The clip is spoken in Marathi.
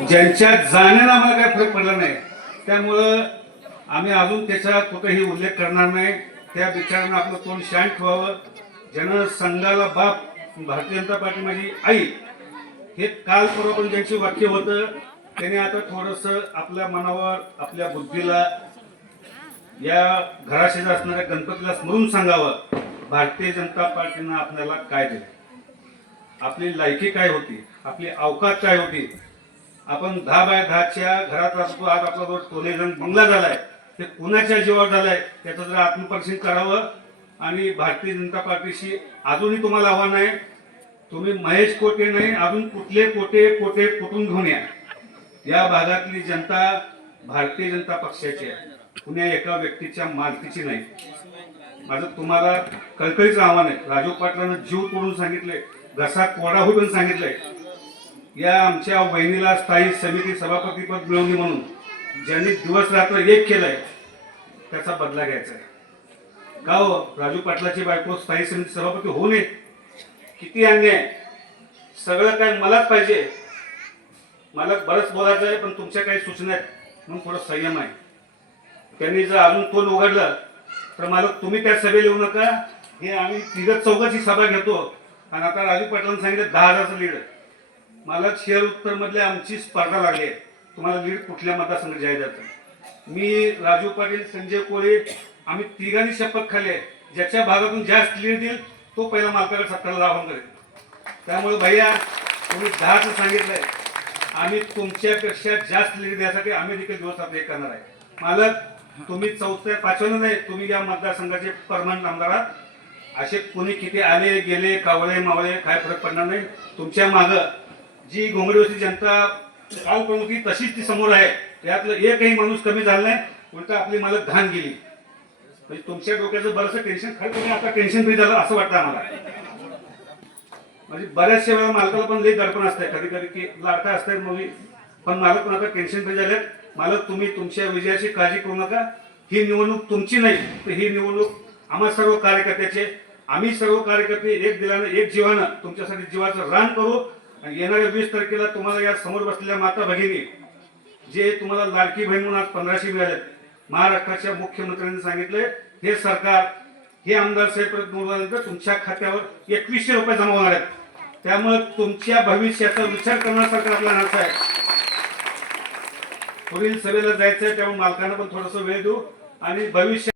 ज्यांच्या जाण्यानं आम्हाला काही फरक पडला नाही. त्यामुळं आम्ही अजून त्याचा कुठेही उल्लेख करणार नाही. त्या विचारानं आपलं तोंड शांत ठेवावं. ज्यानं संघाला बाप भारतीय जनता पार्टी माझी आई हे काल पण ज्यांचे वाक्य होतं त्याने आता थोडंसं आपल्या मनावर आपल्या बुद्धीला या घराशेजा असणाऱ्या गणपतीला स्मरून सांगावं. भारतीय जनता पार्टीनं आपल्याला काय दिलं? आपली लायकी काय होती? आपली अवकात काय होती? आपण दहा बाय दहाच्या घरात असतो आज आपला जो टोलेजण बंगला झालाय ते कुणाच्या जीवावर झालाय त्याचं जर आत्मपरीक्षण करावं. आणि भारतीय जनता पार्टीशी अजूनही तुम्हाला आव्हान आहे तुम्ही महेश कोटे नाही अजून कुठले कोटे कोटे कुठून घेऊन या. या भागातली जनता भारतीय जनता पक्षाची आहे. कुण्या एका व्यक्तीच्या मालकीची नाही. माझं तुम्हाला कळकळीचं आव्हान आहे. राजू पाटलानं जीव तोडून सांगितलंय घसा कोडा होऊन सांगितलंय. या आमच्या बहिणीला स्थायी समिती सभापतीपद मिळवली म्हणून ज्यांनी दिवस रात्र एक केलंय त्याचा बदला घ्यायचा आहे का हो? राजू पाटलाची बायको स्थायी समिती सभापती होऊ नये? किती अन्याय? सगळं काय मलाच पाहिजे. मला बरंच बोलायचं आहे पण तुमच्या काही सूचना आहेत म्हणून थोडं संयम आहे. त्यांनी जर अजून तोंड उघडलं तर मला तुम्ही त्या सभेला येऊ नका. हे आम्ही तिघं चौघाची सभा घेतो. आणि आता राजू पाटलांनी सांगितलं दहा हजारचं लीड मला शेअर उत्तर मधले आमची स्पर्धा लागली आहे. तुम्हाला लीड कुठल्या मतदारसंघात जाहीर जातं मी राजू पाटील संजय कोळे आम्ही तिघांनी शपथ खाल्ली आहे. ज्याच्या भागातून जास्त लीड देईल तो पहिला मालकाला सत्ताला आव्हान करेल. त्यामुळे भैया तुम्ही दहाचं सांगितलंय. आम्ही तुमच्यापेक्षा जास्त लीड द्यासाठी आम्ही देखील दिवस आता करणार आहे. मालक तुम्ही चौथ्या पाचव्यानं नाही तुम्ही या मतदारसंघाचे परमनंट आमदार आहात. असे कोणी किती आले गेले कावळे मावळे काय फरक पडणार नाही. तुमच्या मागं जी घोंगडीवरची जनता काल प्रमुखी तशीच ती समोर आहे. त्यातलं एकही माणूस कमी झाला नाही उलट आपली मालक घाण गेली. म्हणजे तुमच्या डोक्याचं बरंचसं टेन्शन खरं तुम्ही आता टेन्शन फ्री झालं असं वाटतं आम्हाला. म्हणजे बऱ्याचशा वेळा मालकाला पण लई दडपण असतंय. कधी कधी की लाडका असतात मुली पण मालक पण आता टेन्शन फ्री झालेत. मालक तुम्ही तुमच्या विजयाची काळजी करू नका. ही निवडणूक तुमची नाही तर ही निवडणूक आम्हा सर्व कार्यकर्त्याचे. आम्ही सर्व कार्यकर्ते एक दिलानं एक जीवानं तुमच्यासाठी जीवाचं रान करू. आणि येणाऱ्या वीस तारखेला तुम्हाला या समोर बसलेल्या माता भगिनी जे तुम्हाला लाडकी बहीण म्हणून आज पंधराशे मिळाले महाराष्ट्राच्या मुख्यमंत्र्यांनी सांगितले हे सरकार हे आमदार साहेब निवडल्यानंतर तुमच्या खात्यावर एकवीसशे रुपये जमा होणार आहेत. त्यामुळे तुमच्या भविष्याचा विचार करणार सरकार आपला नाचं आहे. पुढील सभेला जायचं आहे त्यामुळे मालकांना पण थोडस वेळ देऊ आणि भविष्य